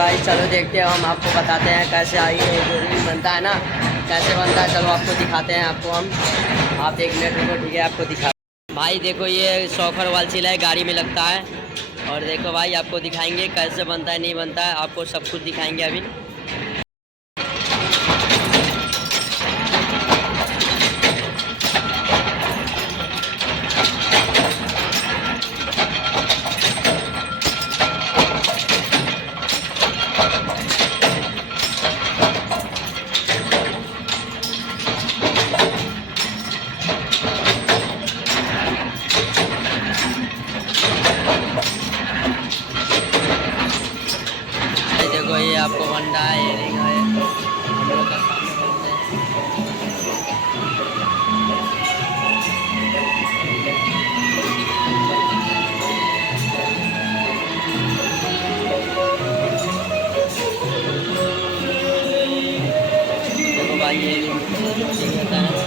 Guys चलो देखते हैं, हम आपको बताते हैं कैसे आई है जो रिंग बनता है ना, कैसे बनता है। चलो आपको दिखाते हैं, आपको हम आप 1 मिनट रुको, ठीक है, आपको दिखा। भाई देखो ये सॉकर वाल सिलाई गाड़ी में लगता है, और देखो भाई आपको दिखाएंगे कैसे बनता है नहीं बनता है, आपको सब कुछ दिखाएंगे अभी। देखो ये आपको बन रहा है, ये रिंग है हम लोग का सामने बनते हैं। देखो भाई ये रिंग होता है।